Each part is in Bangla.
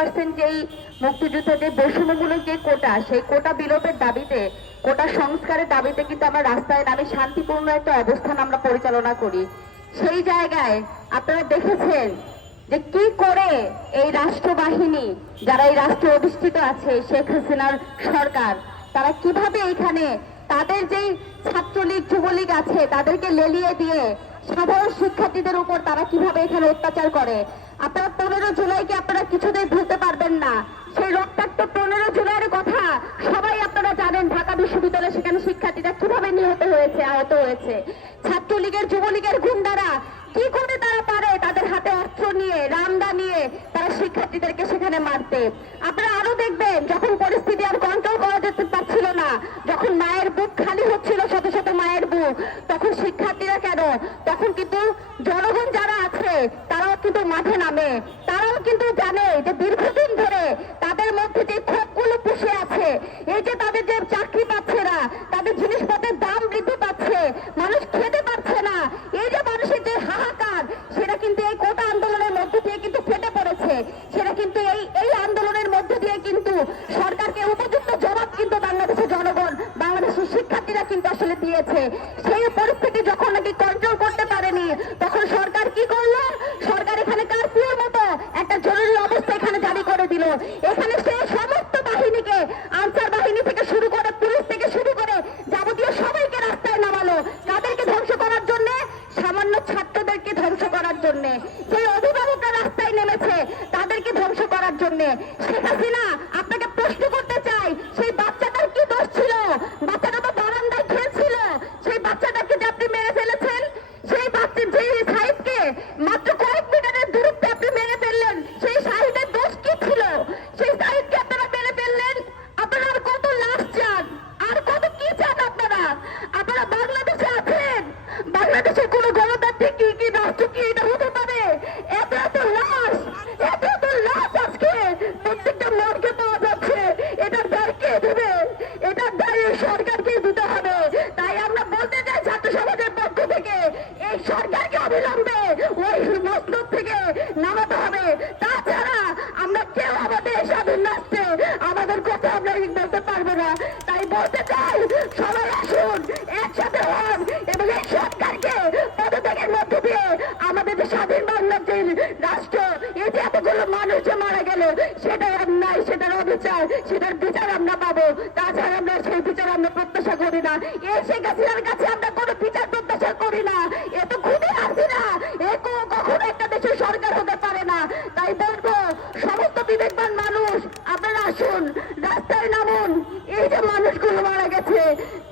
পার্সেন্ট যেই মুক্তিযুদ্ধের বৈষম্যমূলক যে কোটা, সেই কোটা বিলোপের দাবিতে, কোটা সংস্কারের দাবিতে কিন্তু আমরা রাস্তায় নামে শান্তিপূর্ণ একটা অবস্থান আমরা পরিচালনা করি। সেই জায়গায় আপনারা দেখেছেন যে কি করে এই রাষ্ট্রবাহিনী, যারা এই রাষ্ট্রে অধিষ্ঠিত আছে, শেখ হাসিনার সরকার, তারা কীভাবে এখানে তাদের যেই ছাত্রলীগ, যুবলীগ আছে, তাদেরকে লেলিয়ে দিয়ে সাধারণ শিক্ষার্থীদের উপর তারা কীভাবে এখানে অত্যাচার করে? আপনারা পনেরো জুলাইকে আপনারা কিছুতেই ভুলতে পারবেন না। সেই রক্তাক্ত পনেরো জুলাইয়ের কথা সবাই আপনারা জানেন, ঢাকা বিশ্ববিদ্যালয়ে সেখানে শিক্ষার্থীরা কীভাবে নিহত হয়েছে, আহত হয়েছে। ছাত্রলীগের, যুবলীগের গুন্ডারা, কি করে তারা পারে? তাদের হাতে অস্ত্র নিয়ে, রামদা নিয়ে তারা শিক্ষার্থীদেরকে সেখানে মারতে। আপনারা আরও দেখবেন, যখন তখন কিন্তু জনগণ যারা আছে, তারাও কিন্তু মাঠে নামে। তারাও কিন্তু জানে যে দীর্ঘদিন ধরে তাদের মধ্যে যে ক্ষোভগুলো পুষে আছে, এই যে তাদের যে চাকরি পাচ্ছে না তাদের জিনিসপত্রের দাম বৃদ্ধি পাচ্ছে, মানুষ খেতে পারছে না, এই যে মানুষের যে হাহাকার, সেটা কিন্তু এই কোটা আন্দোলনের মধ্যে দিয়ে কিন্তু ফেটে পড়েছে। সেটা কিন্তু এই এই আন্দোলনের মধ্যে দিয়ে কিন্তু সরকারকে উপযুক্ত জবাব কিন্তু বাংলাদেশের জনগণ, বাংলাদেশের শিক্ষার্থীরা কিন্তু আসলে দিয়েছে সেই পরিস্থিতি যখন নাকি কন্ট্রোল করতে পারেনি তখন সরকার কি করল সরকার এখানে কারফিউর মতো একটা জরুরি অবস্থা এখানে জারি করে দিল এখানে সে সমস্ত বাহিনীকে, আনসার বাহিনী থেকে শুরু করে, পুলিশ থেকে শুরু করে যাবতীয় সবাইকে রাস্তায় নামালো। তাদেরকে ধ্বংস করার জন্য, সামান্য ছাত্রদেরকে ধ্বংস করার জন্য। সেই অভিভাবকরা রাস্তায় নেমেছে, তাদেরকে ধ্বংস করার জন্য। শেখ হাসিনা আপনাকে প্রশ্ন করতে চাই সেই বাচ্চাটার কি দোষ ছিল বাচ্চাটা তো বারান্দায় খেলছিল সেই বাচ্চাটাকে যে আপনি মেরে ফেলেছেন সেই বাচ্চা যে সাহিদকে মাত্র কয়েক মিটারের দূরত্বে আপনি মেরে ফেললেন সেই সাহিদের দোষ কি ছিল সেই সাহিদকে আপনারা মেরে ফেললেন আপনারা আর কত লাশ চান আর কত কি চান আপনারা আপনারা বাংলাদেশে আছেন বাংলাদেশের কোন গণতান্ত্রিক কি কি রাষ্ট্র কি এটা হতে পারে? এত এত লাশ, এত এত লাশ আজকে প্রত্যেকটা মর্গে পাওয়া যাচ্ছে। এটার দায় কে দেবে? এটার দায় সরকারকে দিতে হবে? তাই আমরা বলতে চাই ছাত্র সমাজের পক্ষ থেকে, এই সরকারকে অবিলম্বে ওই মস্তক থেকে নামাতে হবে। তাছাড়া আমরা কেউ আমাদের স্বাধীন রাষ্ট্রে আমাদের কথা আমরা বলতে পারব না। তাই বলতে চাই, সবাই এতগুলো মানুষ যে মারা গেল, সেটাই অন্যায় সেটার অবিচার, সেটার বিচার আমরা পাবো। তাছাড়া আমরা সেই বিচার আমরা প্রত্যাশা করি না। এই শেখ হাসিনার কাছে আমরা কোনো বিচার প্রত্যাশা করি না। এ তো খুবই আসি না এ কখনো একটা দেশের সরকার হতে পারে না। তাই বলব, সমস্ত বিবেকবান মানুষ, আপনারা আসুন, রাস্তায় নামুন। এই যে মানুষগুলো মারা গেছে,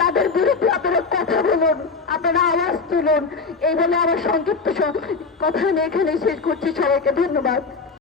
তাদের বিরুদ্ধে আপনারা কথা বলুন, আপনারা আওয়াজ তুলুন। এই বলে আমার সংক্ষিপ্ত কথা আমি এখানে শেষ করছি। সবাইকে ধন্যবাদ।